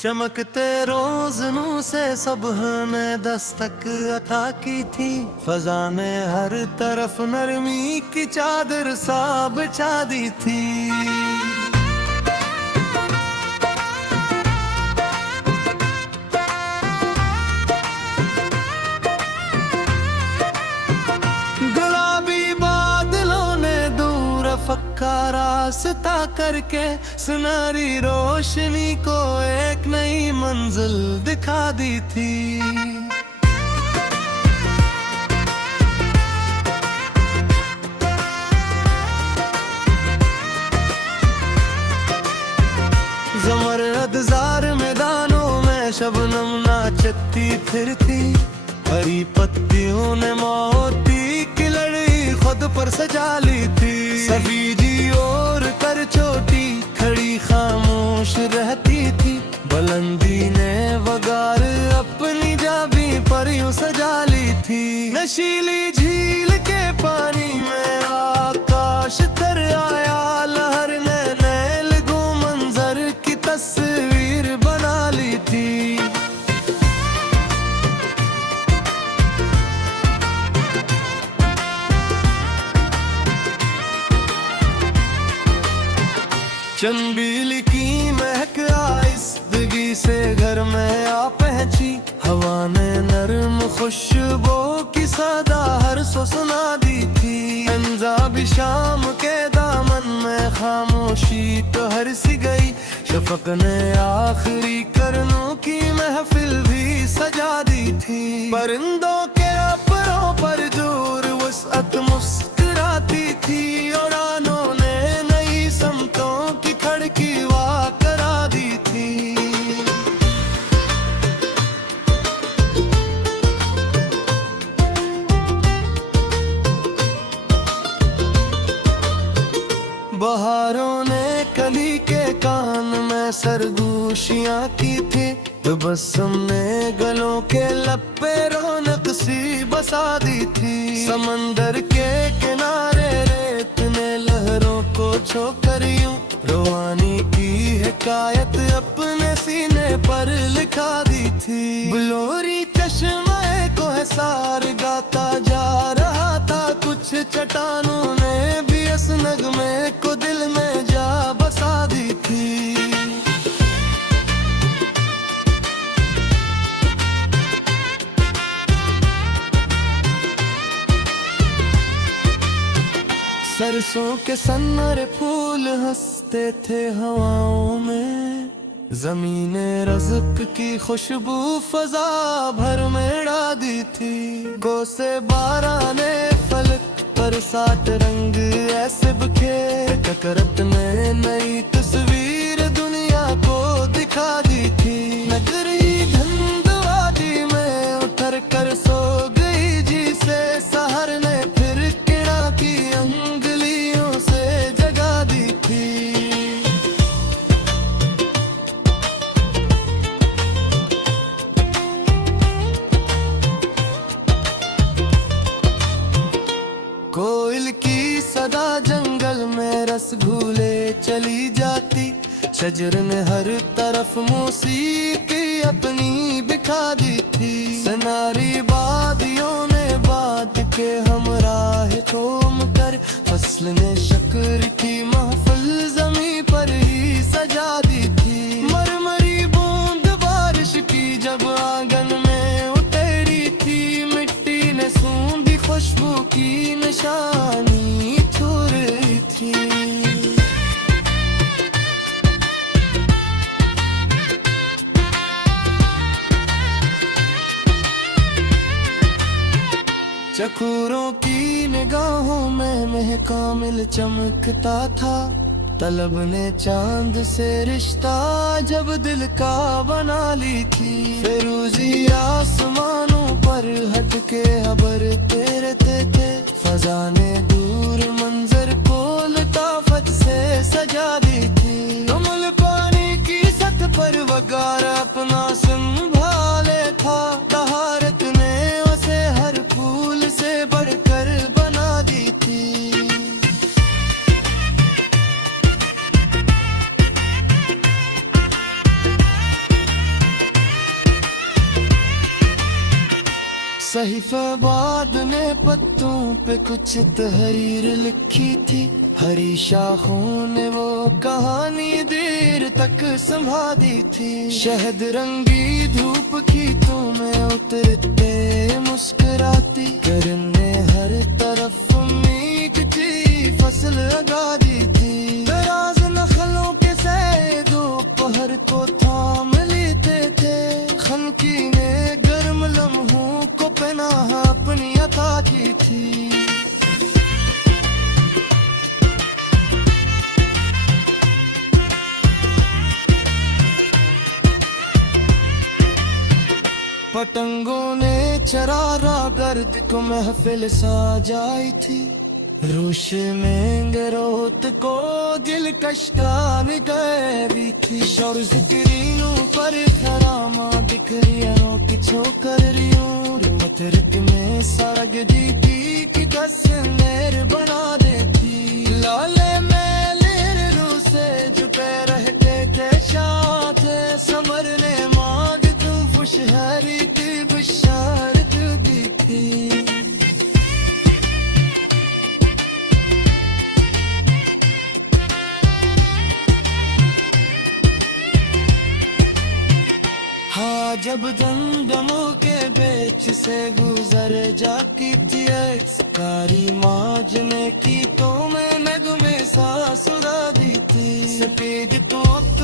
चमकते रोज नू से सुबह ने दस्तक अता की थी। फजा में हर तरफ नरमी की चादर सा बिछा दी थी। गुलाबी बादलों ने दूर फक्का रास्ता करके सुनहरी रोशनी को एक नई मंजिल दिखा दी थी। ज़मरदज़ार मैदानों में शबनम नाचती फिरती। हरी पत्तियों ने मोती की लड़ी खुद पर सजा ली थी। सफीदी और कर चोटी खड़ी खामोश रहती थी। बुलंदी ने वगार अपनी जाबी पर यूं सजा ली थी। नशीली झील के पानी में आकाश तर आया। लहर ने नैल गो मंजर की तस्वीर बना ली थी। चंबीली की महक आइज़गी से घर में आ पहुंची। हवा ने नरम खुशबू की सदा हर सो सुना दी थी। पंजाबी शाम के दामन में खामोशी तो हर सी गई। शफक ने आखिरी करनों की महफिल भी सजा दी थी। परिंदों के अपरों पर दूर वसअत मुस्कुराती थी। उड़ानों ने नई समतों की खड़की वाह करा दी थी। बहारों ने कली के कान में सरगोशियां की थी। तबस्सुम ने गलों के लपे रौनक सी बसा दी थी। समंदर के किनारे रेत ने लहरों को छोकर यूं रवानी की हिकायत अपने सीने पर लिखा दी थी। बुलोरी चश्मे को हिसार गाता जा रहा था। कुछ चट्टानों ने भी इस नगमे को दिल में जा बसा दी थी। सरसों के सन्नरे फूल हंसते थे हवाओं में। ज़मीने रज़्क़ की खुशबू फजा भर में उड़ा दी थी। गोसे बारां ने फलक पर सात रंग ऐसे बिखेर। ककरत ने नई तस्वीर दुनिया को दिखा दी थी। नगरी धंधवादी में उतर कर सो गई जी से। सहर ने फिर किड़ा की अंगुलियों से जगा दी थी। कोयल की सदा जंगल में रसगुल्ले चली जाती। शजर ने हर तरफ मौसीकी अपनी बिखा दी थी। सनारी वादियों ने बात के हमराह थोम कर। फसल ने शक्र की महफिल जमी पर ही सजा दी थी। मरमरी बूंद बारिश की जब आंगन में उतरी थी। मिट्टी ने सूंघी खुशबू की निशानी छू रही थी। चकोरों की निगाहों में महकामिल चमकता था। तलब ने चांद से रिश्ता जब दिल का बना ली थी। फिरोजी आसमानों पर हटके अबर तैरते थे। फजा ने दूर मंजर को लताफत से सजा दी थी। कमल पानी की सतह पर वगार अपना संभाले था। तहारत ने उसे हर फूल से बढ़कर बना दी थी। सहीफाबाद ने पत्तों पे कुछ तहरीर लिखी थी, हरी शाखों ने वो कहानी देर तक संभाली थी। शहद रंगी धूप खीतों में उतरते मुस्कुराती, करने हर तरफ मीठ की फसल लगा दी थी। दराज नखलों के से दोपहर को थाम लेते थे, खनकी ने गर्म लम्हों को पनाह अपनी अता की थी। पतंगों ने चरारा गर्द को महफिल साजाई थी, रोश में गरोत को दिलकश गान गई थी। शौर जिक्रीनों पर खरामा दिखरियों की छोकर रियों, मतरक में सरग जीती की कस नेर बना देती। लाले में लेर रू से जुटे रहते थे शाते, समर ने मांग तुम खुशहारी की बशारत दी थी। हाँ जब दमदमों के बेच से गुजर जाती थी, कारी माजने की तो मैं नगमे सा सुरा दी थी। सफेद तो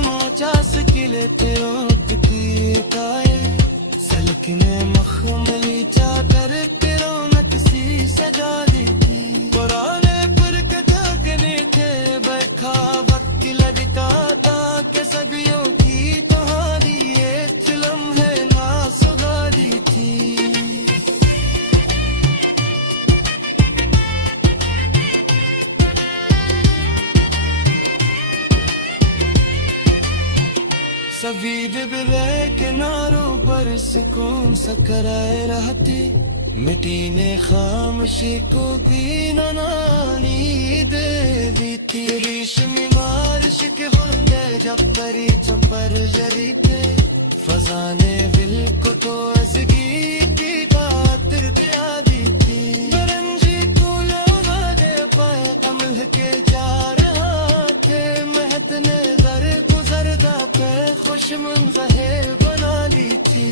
मोचास किले थे ओट की काये, सलकने मखमली चादर पे रौनक सी सजा दी थी। पुराने पर कथकने थे बैठा वक्त लगता था कि सदियों की कहानी एक फिल्म है ना सुधा दी थी। सफेद बिले किनारों पर सुकून सा कराए रहते, मिट्टी ने खामोशी को दीन नानी दे दी थी। रेशमी बारिश के होंगे जब परी चपर जरी थे, फजाने दिल को तो असगी की खातिर प्या दी थी। नरंजी को लौटे पाए कमल के जा रहा थे, महत ने दर गुजरदा पे खुश मंजर बना ली थी।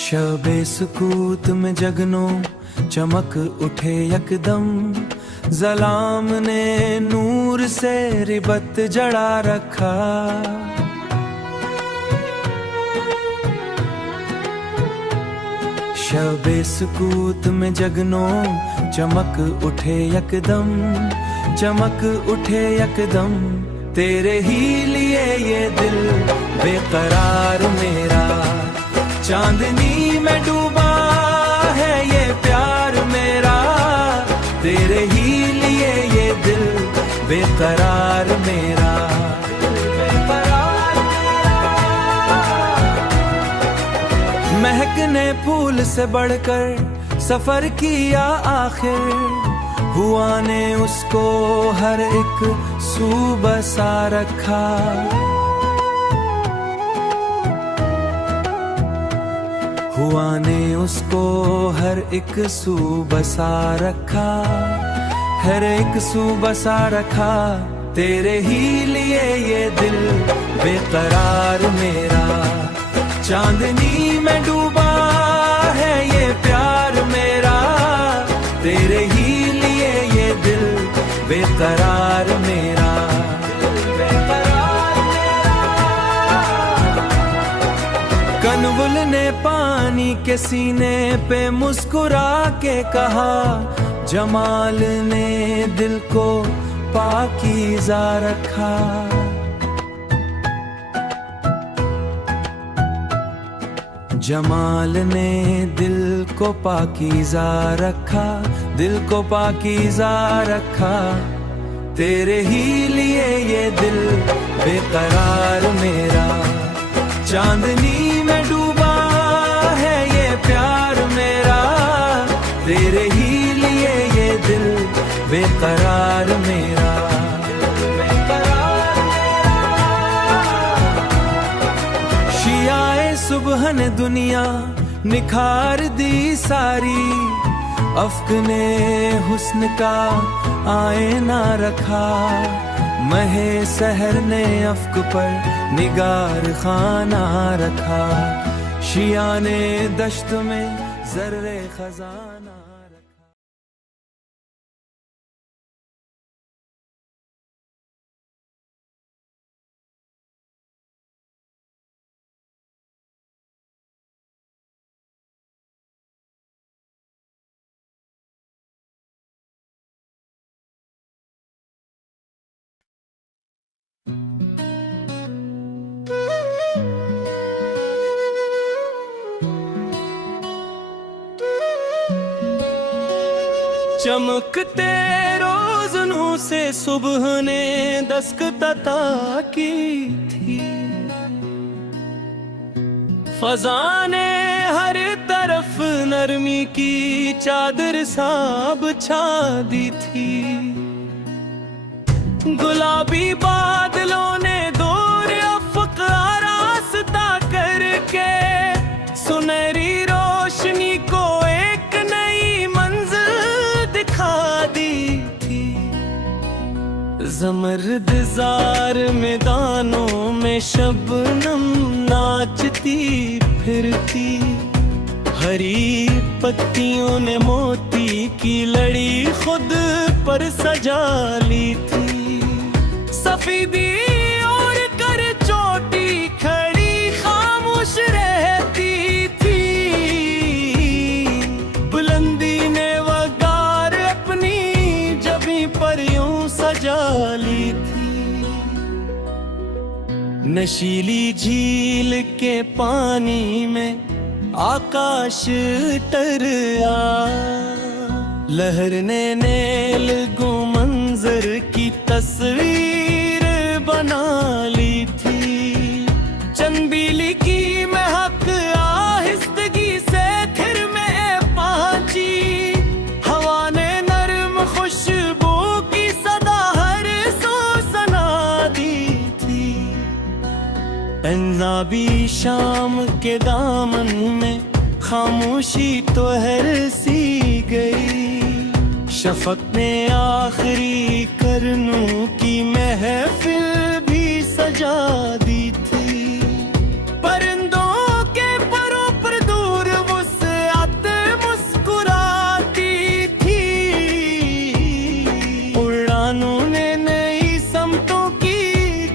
शबे सुकूत में जगनो चमक उठे यकदम, जलाम ने नूर से रिबत जड़ा रखा। शबे सुकूत में जगनो चमक उठे यकदम, चमक उठे यकदम। तेरे ही लिए ये दिल बेकरार मेरा, चांदनी में डूबा है ये प्यार मेरा। तेरे ही लिए ये दिल बेकरार मेरा, बेकरार मेरा। महकने फूल से बढ़कर सफर किया आखिर, हुआ ने उसको हर एक सू बसा रखा। हुआ ने उसको हर एक सू बसा रखा, हर एक सू बसा रखा। तेरे ही लिए ये दिल बेकरार मेरा, चांदनी में डूबा है ये प्यार मेरा। तेरे ही लिए ये दिल बेकरार मेरा, बेकरार मेरा। कनवुल ने पानी के सीने पे मुस्कुरा के कहा, जमाल ने दिल को पाकीज़ा रखा। जमाल ने दिल को पाकीज़ा रखा, दिल को पाकीज़ा रखा। तेरे ही लिए ये दिल बेकरार मेरा, चांदनी में डूबा है ये प्यार मेरा। तेरे ही लिए ये दिल बेकरार मेरा, बेकरार मेरा। शियाए सुबह ने दुनिया निखार दी सारी, अफ्क ने हुस्न का आईना रखा। महे सहर ने अफ्क पर निगार खाना रखा। शिया ने दश्त में ज़र्रे खजाना रखा। चमकते रोज़नों से सुबह ने दस्तक अता की थी। फ़ज़ा ने हर तरफ नरमी की चादर सा बिछा दी थी। गुलाबी बादलों ने दूर अफ़क़ रास्ता करके सुनहरी रोशनी को एक नई मंज़िल दिखा दी थी। ज़मर्द ज़ार मैदानों में शबनम नाचती फिरती। हरी पत्तियों ने मोती की लड़ी खुद पर सजा ली थी। सफेदी और कर चोटी खड़ी खामोश रहती थी। बुलंदी ने वगार अपनी जबीं पर यूं सजा ली थी। नशीली झील के पानी में आकाश तर आ। लहर ने नीलगू मंजर की तस्वीर बना ली थी। चंबीली की महक आहिस्तगी से थिर में पहुंची। हवा ने नरम खुशबू की सदा हर सू सुना दी थी। अंजाबी शाम के दामन में खामोशी तो हर सी गई। शफक ने आखिरी करनों की महफिल भी सजा दी थी। परिंदों के परों पर दूर वुसअत मुस्कुराती थी। उड़ानों ने नई समतों की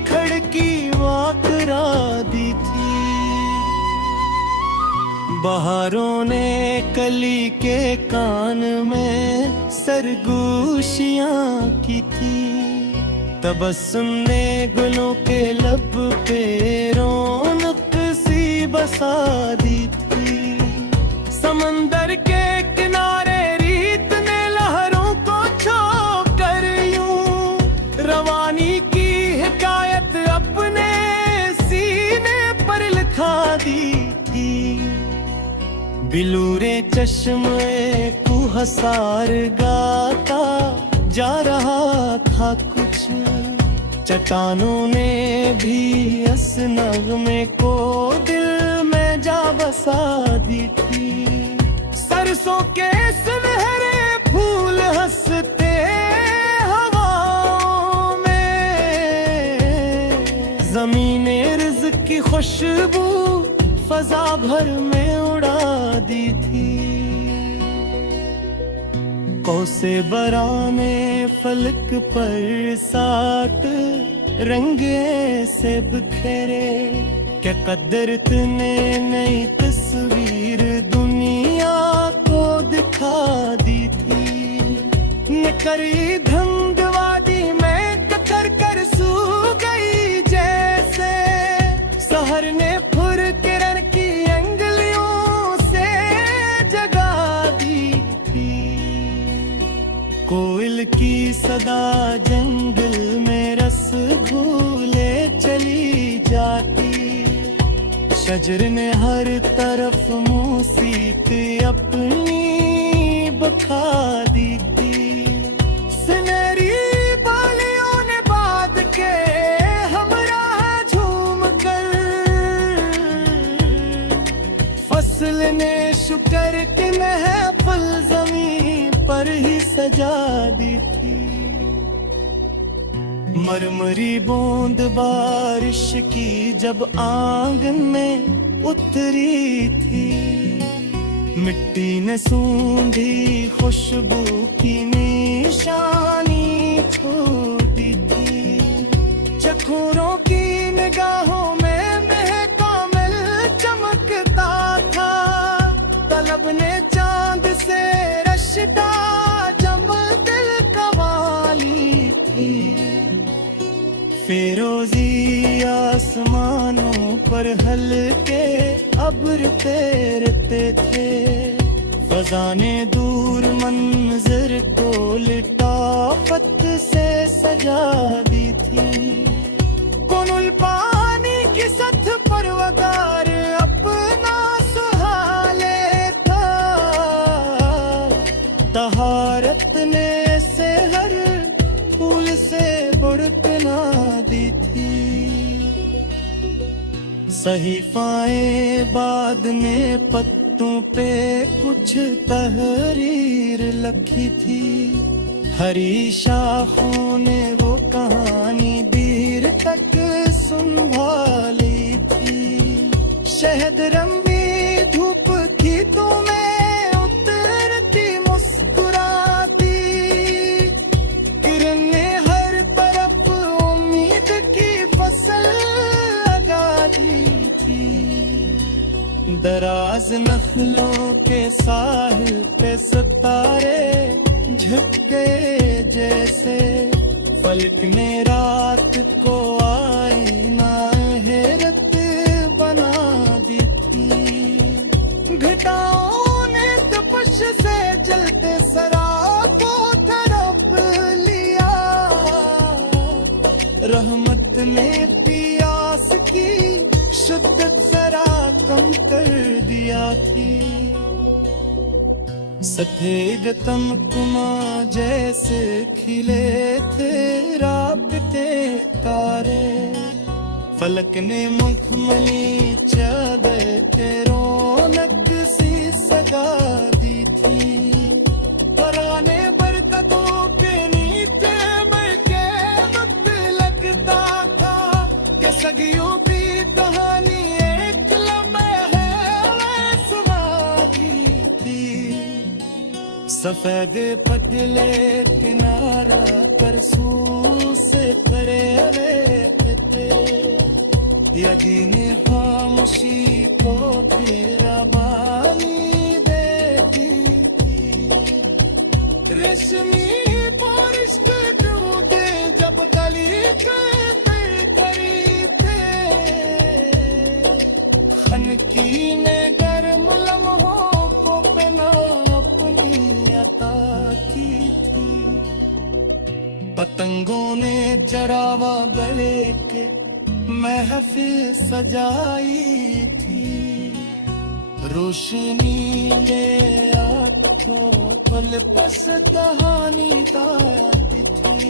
खिड़की वाकरा दी थी। बहारों ने कली के कान में सरगोशियां की थी। तबस्सुम ने गुलों के लब पे रौनक सी बसा दी थी। समंदर के किनारे रीत ने लहरों को छू कर यूं रवानी की हिकायत अपने सीने पर लिखा दी थी। बिलूरे चश्मे कुहसार गाता जा रहा था कुछ। चट्टानों ने भी इस नगमे को दिल में जा बसा दी थी। सरसों के सुनहरे फूल हंसते हवाओं में। ज़मीने रिज़्क़ की खुशबू फ़ज़ा भर में उड़ा दी थी। कौसे बराने फलक पर साट रंगे से बिखेरे। क्या कदरत ने नई तस्वीर दुनिया को दिखा दी थी। करी धंधवादी में कतर कर सू गई जैसे सहर ने फुर किरण की अंगलियों से जगा दी थी। कोयल की सदा जंगल में रस भूले चली जाती, शजर ने हर तरफ मूसीत अपनी बखा दी थी। सुनहरी बालियों ने बात के हमरा झूम कर, फसल ने शुक्र की महफिल जमीन पर ही सजा दी थी। मरमरी बूंद बारिश की जब आंगन में उतरी थी, मिट्टी ने सूंधी खुशबू की निशानी छोड़ दी थी। चकोरों की निगाहों में महकामिल चमकता था, तलब ने चांद से रश्ता जम दिल कवाली थी। फिरोजी आसमानों पर हल्के अब्र तैरते थे, फजाने दूर मंजर को लिटाफत से सजा दी थी। कुनुल पानी की सतह पर वगार अपना सुहाले था, तहारत ने से हर फूल से बुड़कना दी थी। सहीफाए बाद में पत्तों पे कुछ तहरीर लिखी थी, हरी शाखों ने वो कहानी देर तक संभाली थी। शहद रंगी धूप खेतों में उतरती मुस्कुराती, किरण ने हर तरफ उम्मीद की फसल लगा दी थी। दराज नखलों के साहिल पे सितारे झुके जैसे, फलक ने रात को आईना हैरत बना दी थी। घटाओं ने तपश से जलते शराब को तरफ लिया, रहमत ने प्यास की शिद्दत जरा कम कर दिया थी। सफेद तमकुमा जैसे खिले थे राबते तारे, फलक ने मुखमली चादर के रौनक सी सजा दी थी। पराने बरकतों के नीचे बैठे वक्त लगता था कि सदियों की कहानी एक लम्हे है सुना दी थी। सफेद पतले किनारा करसू से करे वे थे, यदीने खामोशी को तेरा बानी देती थी। रेशमी बारिश के दूधे जब गली के करीब थे, खनकी ने गर्म लम्हों को पहना अपनी अता की थी। पतंगों ने चरावा गले के महफिल सजाई थी, रोशनी ले आँखों पल बस कहानी दाई थी।